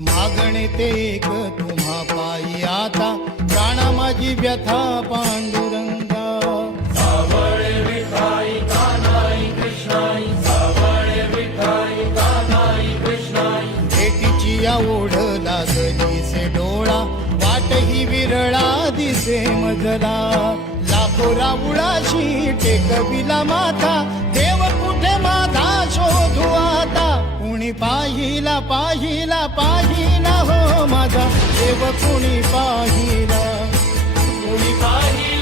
मागणे ते एक तुम्हा पायी आता, प्राणा माझी व्यथा पांडुरंगा. सावळे विठाई कानाई कृष्णाई, सावळे विठाई कानाई कृष्णाई. भेटीची या ओढ लागली से डोळा, वाट ही विरळा दिसे मजला. लाखो राऊळाशी टेकविला माथा, देव कुठे माझा शोधू आता. कुणी पाहिला पाहिला पाहिला हो माझा देव, कुणी पाहिला. कुणी पाहिला